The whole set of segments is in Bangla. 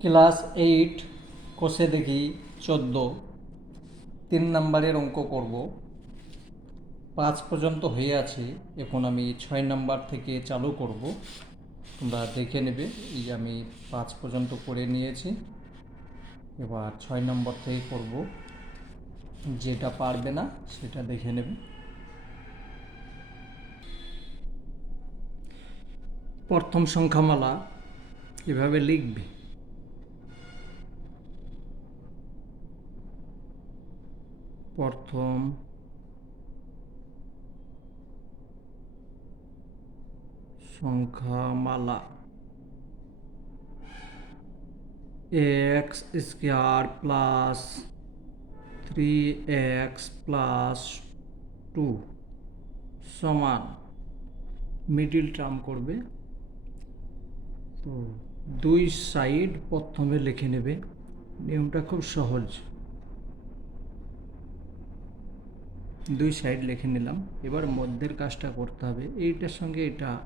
ক্লাস এইট, কোষে দেখি চোদ্দ। তিন নাম্বারের অঙ্ক করব। পাঁচ পর্যন্ত হয়ে আছে। এখন আমি ছয় নাম্বার থেকে চালু করব। তোমরা দেখে নেবে। এই আমি পাঁচ পর্যন্ত করে নিয়েছি। এবার ছয় নম্বর থেকে করব। যেটা পারবে না, সেটা দেখে নেবে। প্রথম সংখ্যামালা এভাবে লিখবে। প্রথম। সংখ্যামালা। X square plus three X plus two সমান। মিডিল টার্ম করবে। তো দুই সাইড প্রথমে লিখে নেবে। নিয়মটা খুব সহজ। দুই সাইড লিখে নিলাম। এবার মধ্যের কাজটা করতে হবে। এইটার সঙ্গে এটা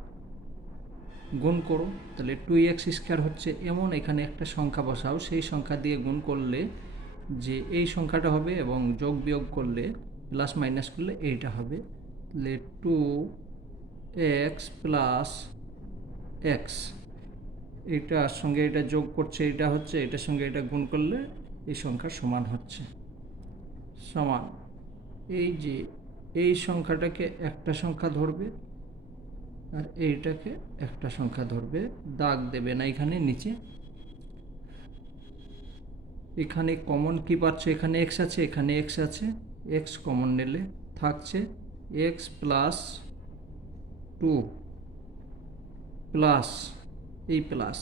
গুণ করো। তাহলে টু এক্স স্কোয়ার হচ্ছে এমন এখানে একটা সংখ্যা বসাও। সেই সংখ্যা দিয়ে গুণ করলে যে এই সংখ্যাটা হবে এবং যোগ বিয়োগ করলে প্লাস মাইনাস করলে এইটা হবে। তাহলে টু এক্স প্লাস এক্স এটার সঙ্গে এটা যোগ করছে এটা হচ্ছে এটার সঙ্গে এটা গুণ করলে এই সংখ্যা সমান হচ্ছে। সমান। এই যে এই সংখ্যাটাকে একটা সংখ্যা ধরবে আর এইটাকে একটা সংখ্যা ধরবে। দাগ দেবে না এখানে, নিচে। এখানে কমন কি পাচ্ছ? এখানে এক্স আছে, এখানে এক্স আছে। এক্স কমন নিলে থাকছে এক্স প্লাস টু প্লাস এই প্লাস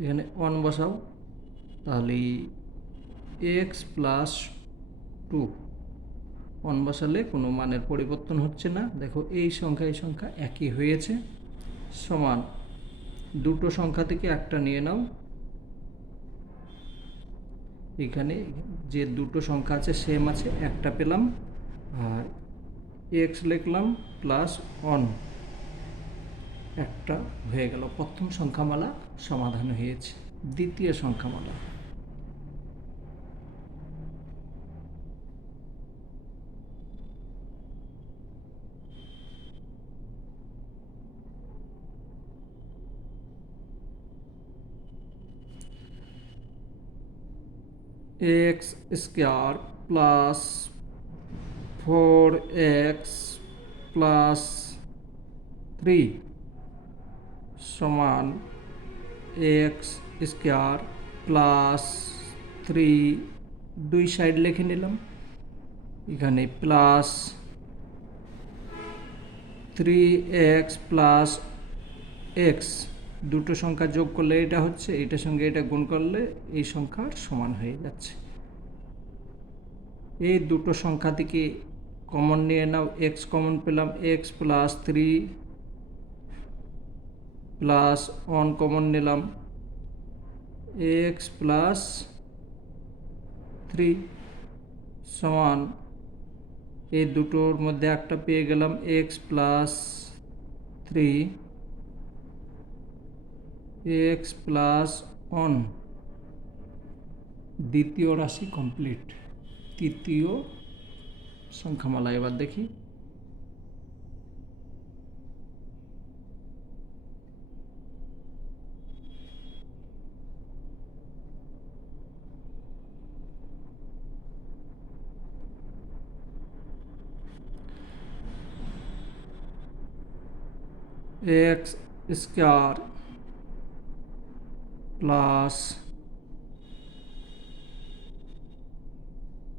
এখানে ওয়ান বসাও, তাহলে এক্স প্লাস টু অন বসালে কোনো মানের পরিবর্তন হচ্ছে না। দেখো এই সংখ্যা এই সংখ্যা একই হয়েছে। সমান দুটো সংখ্যা থেকে একটা নিয়ে নাও। এখানে যে দুটো সংখ্যা আছে সেম আছে, একটা পেলাম। আর এক্স লিখলাম প্লাস অন একটা হয়ে গেল। প্রথম সংখ্যামালা সমাধান হয়েছে। দ্বিতীয় সংখ্যামালা। X square plus four X plus three সমান এক্স স্কোয়ার প্লাস থ্রি দুই সাইড লিখে নিলাম। এখানে plus three X plus X দুটো সংখ্যা যোগ করলে এটা হচ্ছে, এটার সঙ্গে এটা গুণ করলে এই সংখ্যার সমান হয়ে যাচ্ছে। এই দুটো সংখ্যা থেকে কমন নিয়ে নাও এক্স কমন পেলাম X plus three plus one common নিলাম এক্স প্লাস থ্রি সমান, এই দুটোর মধ্যে একটা পেয়ে গেলাম X plus three X plus one দ্বিতীয় রাশি কমপ্লিট তৃতীয় সংখ্যামালা এবার দেখি X square plus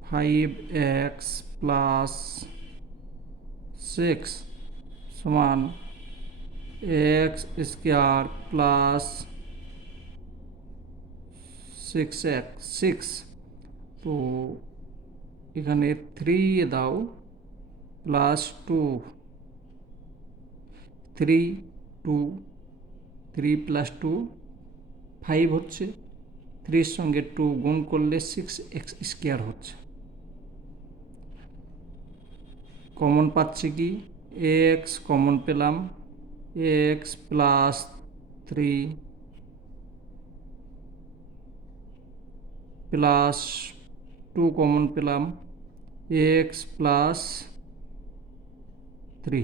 five X plus six সমান X square plus six X six তো এখানে থ্রি দাও plus two three two three plus two five হচ্ছে থ্রির সঙ্গে টু গুণ করলে সিক্স এক্স স্কোয়ার হচ্ছে। কমন পাচ্ছি কি? এক্স কমন পেলাম X plus three plus two common পেলাম এক্স প্লাস থ্রি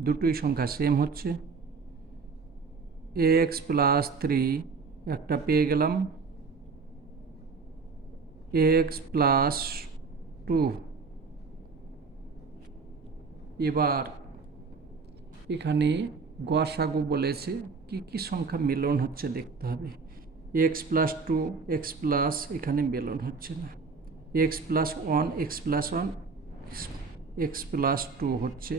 দুটোই সংখ্যা সেম হচ্ছে এক্স প্লাস থ্রি একটা পেয়ে গেলাম। এক্স প্লাস টু এবার এখানে গসাগু বলেছে কি কি সংখ্যা মিলন হচ্ছে দেখতে হবে। X plus two X plus এখানে মিলন হচ্ছে না। X plus one X plus one X plus two হচ্ছে।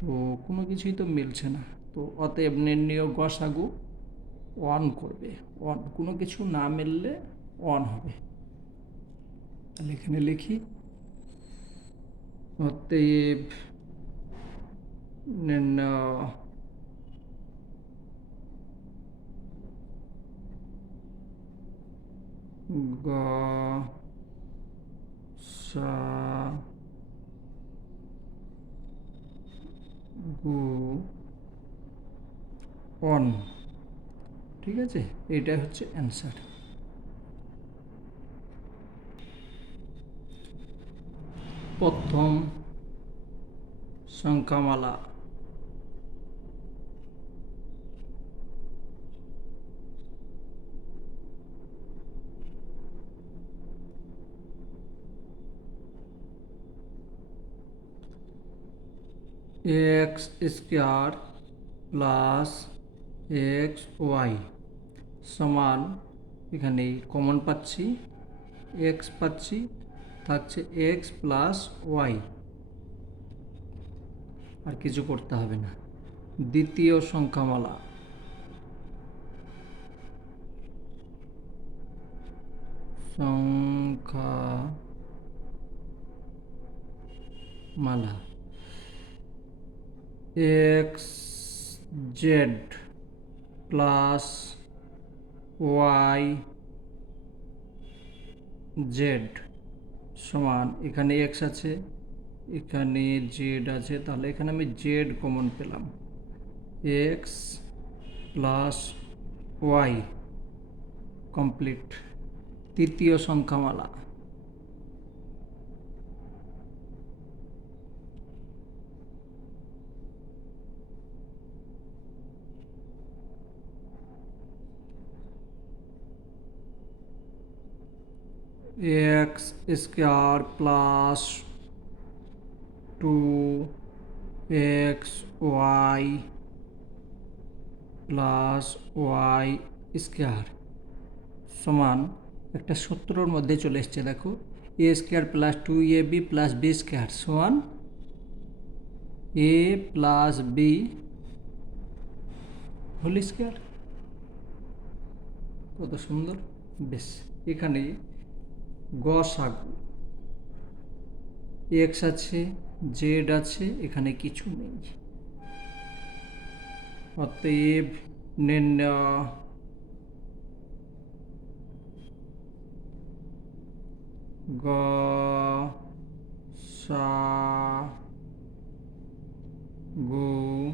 তো কোনো কিছুই তো মিলছে না। তো অতএব নির্ণয় গসাগু অন করবে। অন কোনো কিছু না মেললে অন হবে। তাহলে এখানে লিখি অতএব গ সা গু অন। ঠিক আছে? এটা হচ্ছে অ্যান্সার প্রথম সংখ্যামালা। X square plus X Y সমান এখানে কমন পাচ্ছি, এক্স পাচ্ছি থাকছে এক্স প্লাস ওয়াই। আর কিছু করতে হবে না। দ্বিতীয় সংখ্যামালা। সংখ্যা মালা X Z plus Y Z সমান, এখানে এক্স আছে, এখানে জেড আছে, তাহলে এখানে আমি জেড কমন পেলাম। এক্স প্লাস ওয়াই কমপ্লিট তৃতীয় সংখ্যামালা। X square plus two X Y plus Y square সমান একটা সূত্রর মধ্যে চলে এসছে, দেখো। A square plus two A B plus B square সমান A plus B whole square কত সুন্দর। বেশ, এখানে গসাগু এক্স আছে, জেড আছে, এখানে কিছু নেই। অতএব নির্ণয় গ সা গু।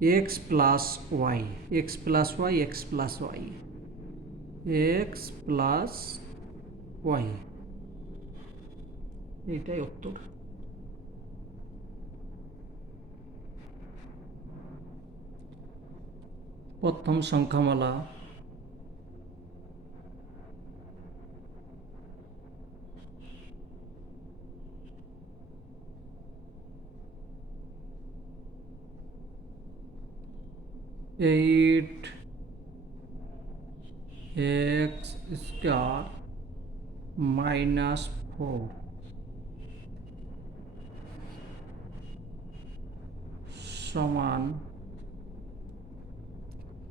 X plus Y. X plus Y, X plus Y. X plus Y এইটাই উত্তর। প্রথম সংখ্যামালা। Eight X star minus four সমান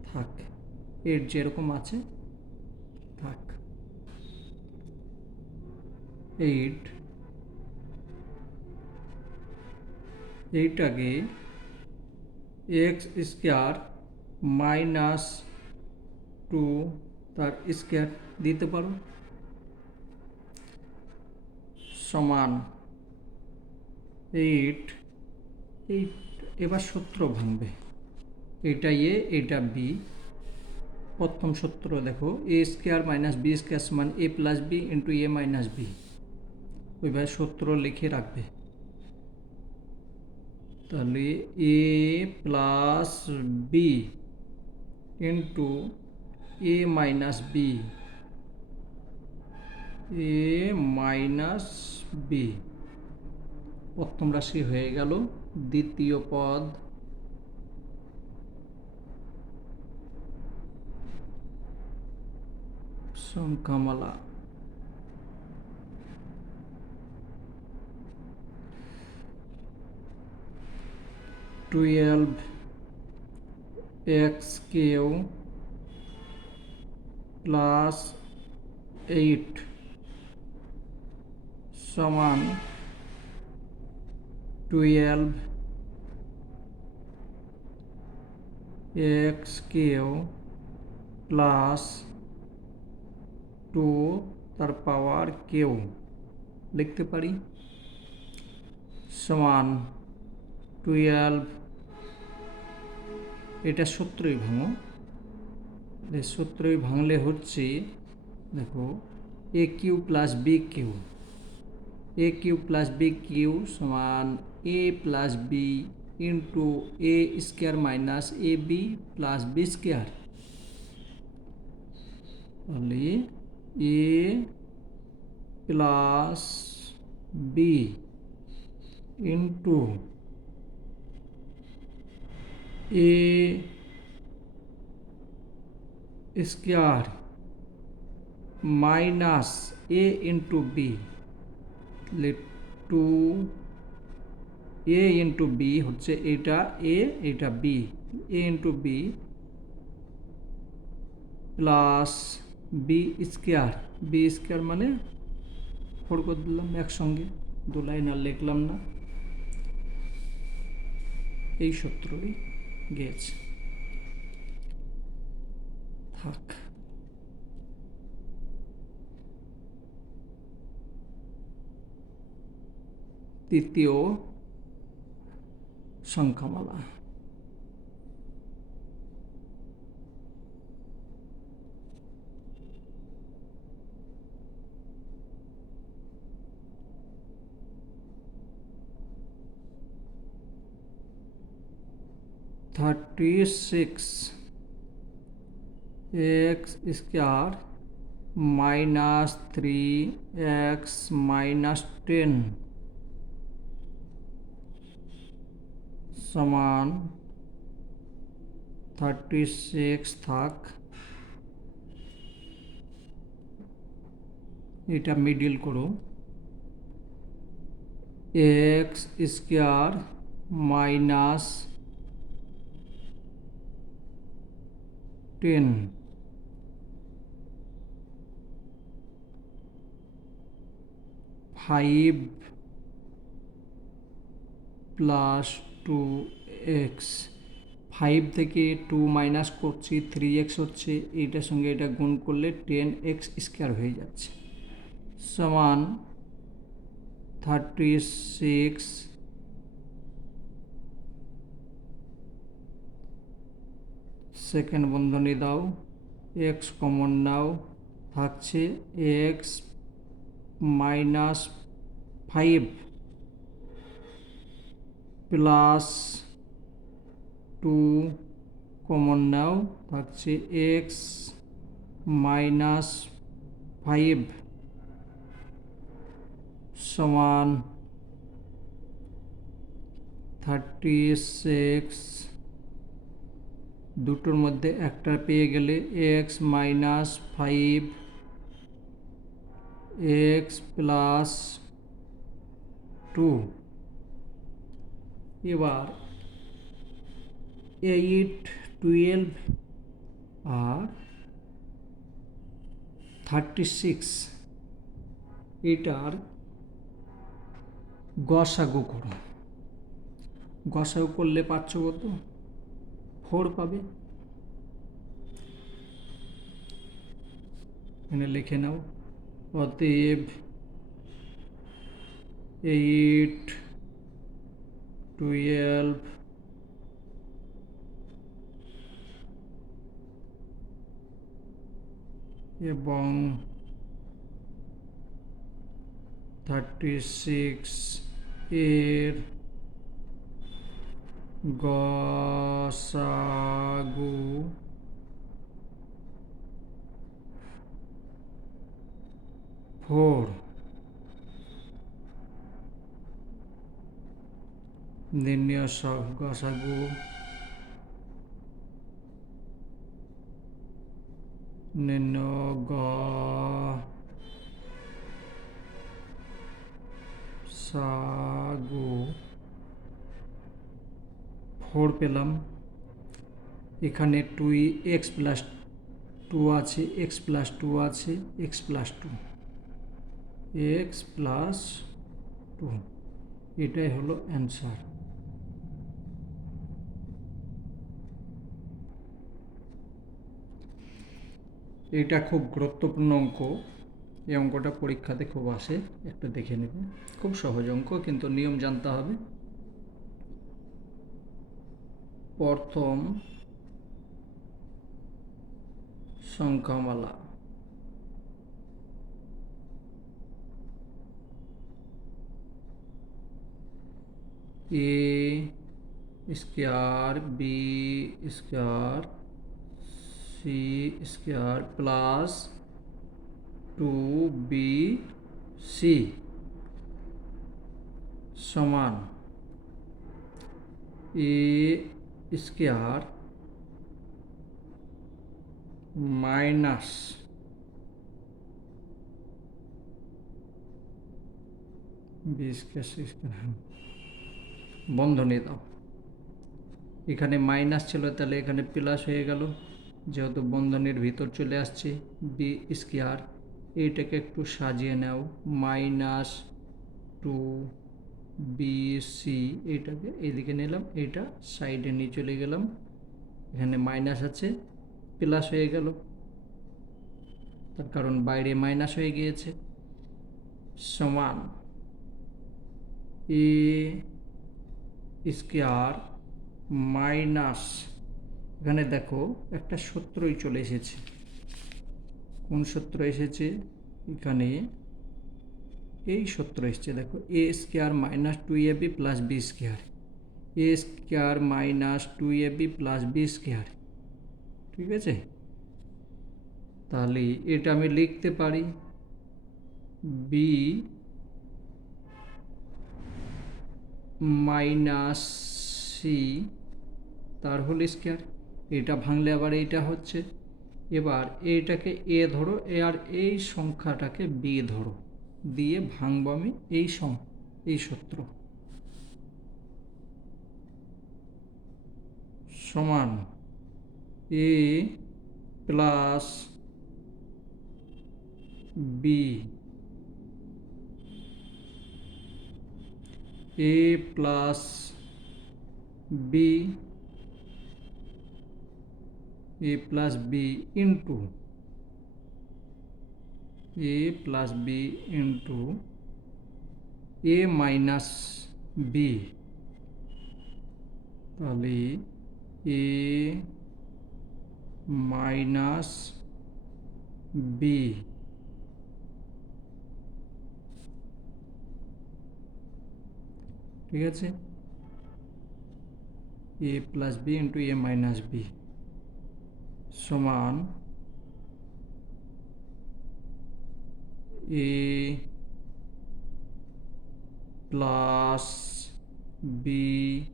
থাক। এর যেরকম আছে, থাক। এইট এইটাকে এক্স স্কোয়ার মাইনাস টু তার স্কোয়ার দিতে পারো। সমান এইট এইট এবার সূত্র ভাঙবে। এটা এ এটা বি প্রথম সূত্র দেখো A square minus B square সমান A plus B into A minus B ওইভাবে সূত্র লিখে রাখবে। তাহলে A plus B into A minus B A minus B প্রথম রাশি হয়ে গেল। দ্বিতীয় পদ। সংখ্যামালা। Twelve X cube plus eight সমান twelve X cube plus two তার পাওয়ার কেউ লিখতে পারি? সমান টুয়েলভ এটা সূত্রই ভাঙো এই সূত্রই ভাঙলে হচ্ছে, দেখো A cube plus B cube A cube plus B cube সমান A plus B into A square minus A B plus B square তাহলে A plus B into A square minus A into B two A into B হচ্ছে এটা, এ এটা B, A into B plus B square. B square মানে ফোর করে দিলাম একসঙ্গে, দু লাইন আর লিখলাম না। এই সূত্রই গেছে। থাক তৃতীয় সংখ্যামালা thirty six X square minus three X minus ten সমান থার্টি সিক্স থাক। এটা মিডিল করো। X square minus ten five plus two X. Five থেকে টু মাইনাস করছি, থ্রি এক্স হচ্ছে, এইটার সঙ্গে এটা গুণ করলে টেন এক্স স্কোয়ার হয়ে যাচ্ছে। সমান থার্টি সিক্স সেকেন্ড বন্ধনী দাও, এক্স কমন নাও, থাকছে X minus five plus two common নাও থাকছে এক্স মাইনাস ফাইভ সমান থার্টি সিক্স দুটোর মধ্যে একটা পেয়ে গেলে X minus five X plus two. এবার এইট, টুয়েলভ আর থার্টি সিক্স। এটার গসাগু করো। গসাগু করলে পাচ্ছ কত? ফোর পাবে। এখানে লিখে নাও। অতএব এইট টুয়েলভ এবং থার্টি সিক্স এর গসাগু। ফোর নির্ণয় স- গসাগু নির্ণয় গ সাগু ফোর পেলাম। এখানে টু এক্স প্লাস টু আছে এক্স প্লাস টু আছে X plus two X plus two এটাই হলো অ্যান্সার এটা খুব গুরুত্বপূর্ণ অঙ্ক। এই অঙ্কটা পরীক্ষাতে খুব আসে, একটু দেখে নেবে। খুব সহজ অঙ্ক, কিন্তু নিয়ম জানতে হবে। প্রথম সংখ্যামালা। A square, B square C square plus two B C সমান A square minus B square C square বন্ধনী দাও এখানে মাইনাস ছিল তাহলে এখানে প্লাস হয়ে গেল যেহেতু বন্ধনীর ভিতর চলে আসছে বি স্কোয়ার এইটাকে একটু সাজিয়ে নাও মাইনাস টু বি সি এইটাকে এইদিকে নিলাম, এইটা সাইডে নিয়ে চলে গেলাম, এখানে মাইনাস আছে প্লাস হয়ে গেল। তার কারণ বাইরে মাইনাস হয়ে গিয়েছে। সমান এ স্কোয়ার মাইনাস এখানে দেখো একটা সূত্রই চলে এসেছে। কোন সূত্র এসেছে? এখানে এই সূত্র এসেছে। দেখো A square minus two A B plus B square A square minus two A B plus B square ঠিক আছে? তাহলে এটা আমি লিখতে পারি বি মাইনাস সি তার হোল স্কোয়ার এটা ভাঙলে আবার এইটা হচ্ছে। এবার এইটাকে এ ধরো, এ আর এই সংখ্যাটাকে বি ধরো। দিয়ে ভাঙব আমি এই সং, এই সূত্র। সমান A plus B. A plus B A plus B into A plus B into A minus B তাহলে এ মাইনাস বি ঠিক আছে? A plus B into A minus B সমান A plus B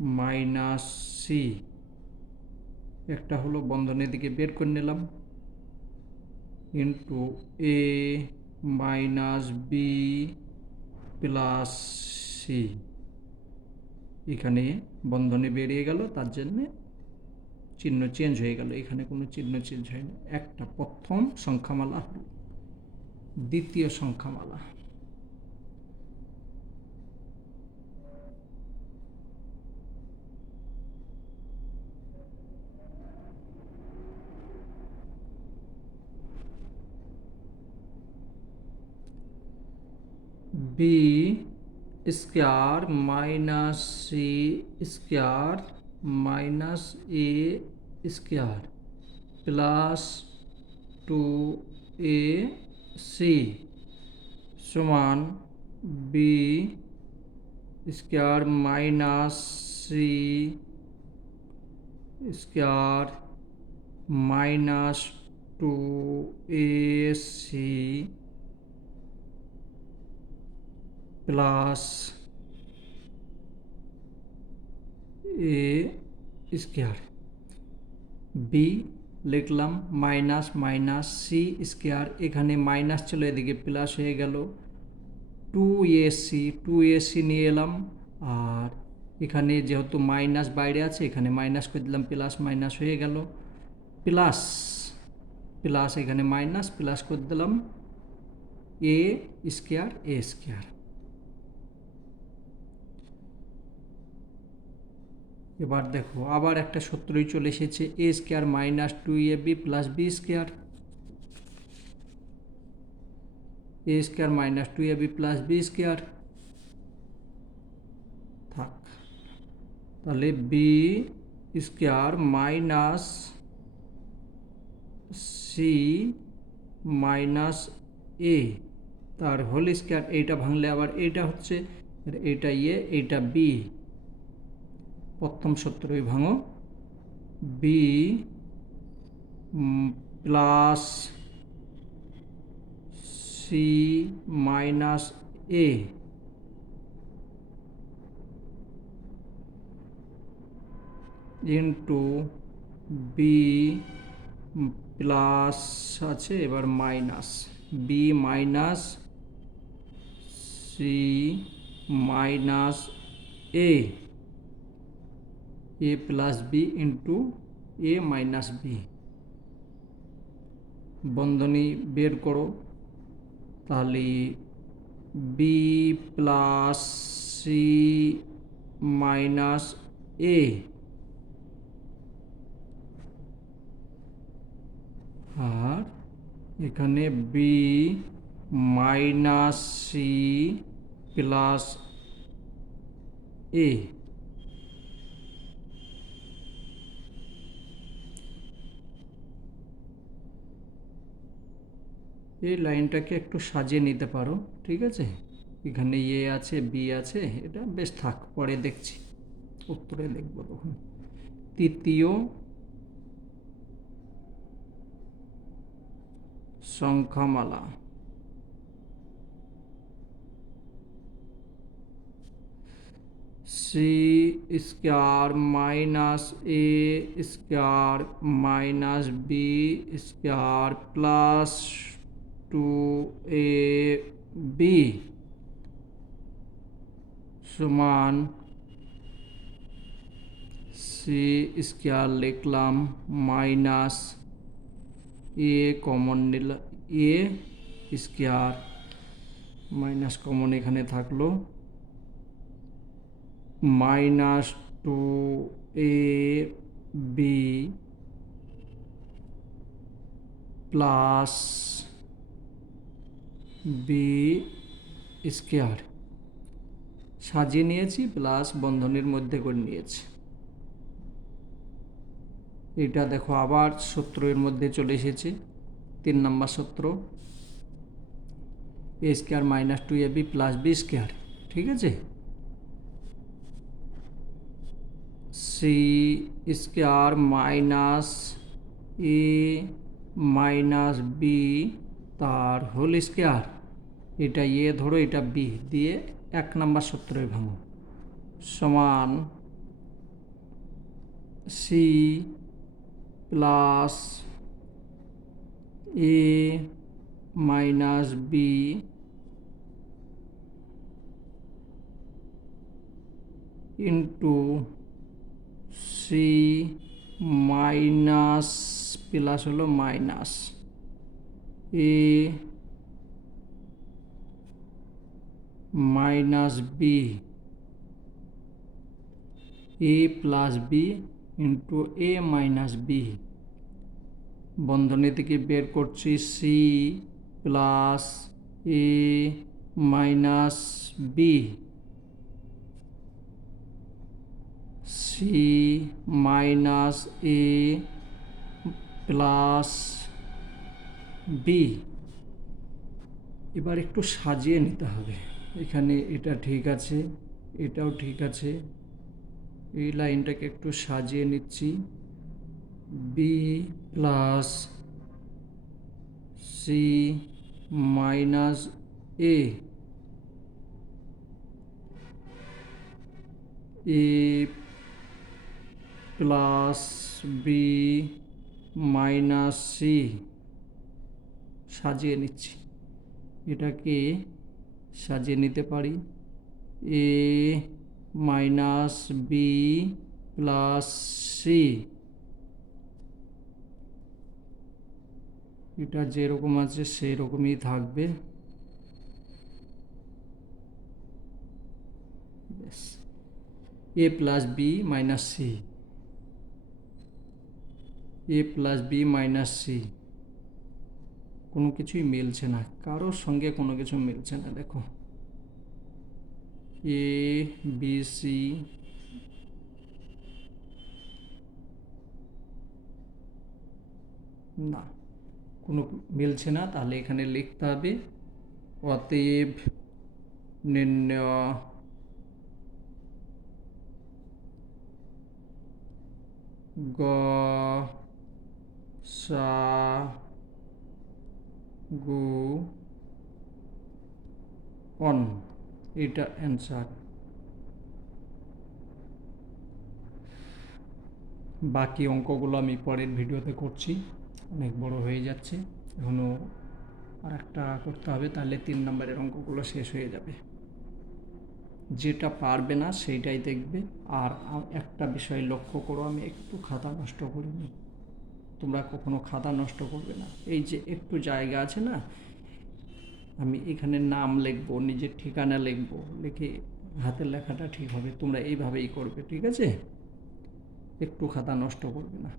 minus C. একটা হলো বন্ধনের দিকে বের করে নিলাম। Into A minus B plus C. এখানে বন্ধনে বেরিয়ে গেল, তার জন্যে চিহ্ন চেঞ্জ হয়ে গেল, এখানে কোনো চিহ্ন চেঞ্জ হয়নি একটা প্রথম সংখ্যামালা, দ্বিতীয় সংখ্যামালা। B square minus C square minus A square plus two A C সমান B square minus C square minus two A C plus A square B লিখলাম মাইনাস মাইনাস সি স্কোয়ার এখানে মাইনাস ছিল, এদিকে প্লাস হয়ে গেল। টু এসি টু এসি নিয়ে এলাম, আর এখানে যেহেতু মাইনাস বাইরে আছে, এখানে মাইনাস করে দিলাম প্লাস মাইনাস হয়ে গেল। প্লাস প্লাস এখানে মাইনাস প্লাস করে দিলাম এ স্কোয়ার এ স্কোয়ার এবার দেখো, আবার একটা সূত্রই চলে এসেছে, A square minus two A B plus B square. A square minus two A B plus B square. থাক, তাহলে B square minus C minus A, তার হোল স্কোয়ার, এইটা ভাঙলে আবার এইটা হচ্ছে এইটা ইয়ে এইটা বি। প্রথম সূত্রই ভাঙো। B plus C minus A into B plus আছে, এবার minus B minus C minus A A plus B into A minus B বন্ধনী বের করো। তাহলে B plus C minus A আর এখানে B minus C plus A এই লাইনটাকে একটু সাজিয়ে নিতে পারো, ঠিক আছে? এখানে এ আছে, বি আছে, এটা বেশ থাক, পরে দেখছি। উত্তরে দেখব তখন। তৃতীয় সংখ্যামালা। C square minus A square minus B square plus two A B সমান সি স্কোয়ার লিখলাম মাইনাস এ কমন নিল এ স্কোয়ার মাইনাস কমন এখানে থাকল। Minus two A B plus B square. সাজিয়ে নিয়েছি, প্লাস বন্ধনীর মধ্যে করে নিয়েছি। এটা দেখো আবার সূত্রের মধ্যে চলে এসেছে, তিন নম্বর সূত্র। A square minus two A B plus B square, ঠিক আছে? C square minus A minus B তার হোল স্কোয়ার। এটা এ ধরো, এটা বি দিয়ে এক নাম্বার সূত্রে ভাঙো। সমান C plus A minus B into C minus, plus হলো minus. A minus B, A plus B into A minus B. বন্ধনী থেকে বের করছি, C plus A minus B. C minus A plus B এবার একটু সাজিয়ে নিতে হবে। এখানে এটা ঠিক আছে, এটাও ঠিক আছে। এই লাইনটাকে একটু সাজিয়ে নিচ্ছি। B plus C minus A A plus B minus C সাজিয়ে নিচ্ছি। এটাকে সাজিয়ে নিতে পারি। A minus B plus C. এটা যেরকম আছে সেই রকমই থাকবে A plus B minus C. A plus B minus C. কোনো কিছুই মিলছে না, কারোর সঙ্গে কোনো কিছু মিলছে না, দেখো। এ বি সি না, কোনো মিলছে না, তাহলে এখানে লিখতে হবে অতএব নির্ণয়। গ, সা গু অন, এটা অ্যান্সার। বাকি অঙ্কগুলো আমি পরের ভিডিওতে করছি, অনেক বড় হয়ে যাচ্ছে এখনও আর একটা করতে হবে, তাহলে তিন নম্বরের অঙ্কগুলো শেষ হয়ে যাবে। যেটা পারবে না, সেইটাই দেখবে, আর একটা বিষয় লক্ষ্য করো, আমি একটু খাতা নষ্ট করিনি তোমরা কখনো খাতা নষ্ট করবে না। এই যে একটু জায়গা আছে না, আমি এখানে নাম লিখব, নিজের ঠিকানা লিখব, লিখে হাতের লেখাটা ঠিক হবে, তোমরা এইভাবেই করবে, ঠিক আছে? একটু খাতা নষ্ট করবে না।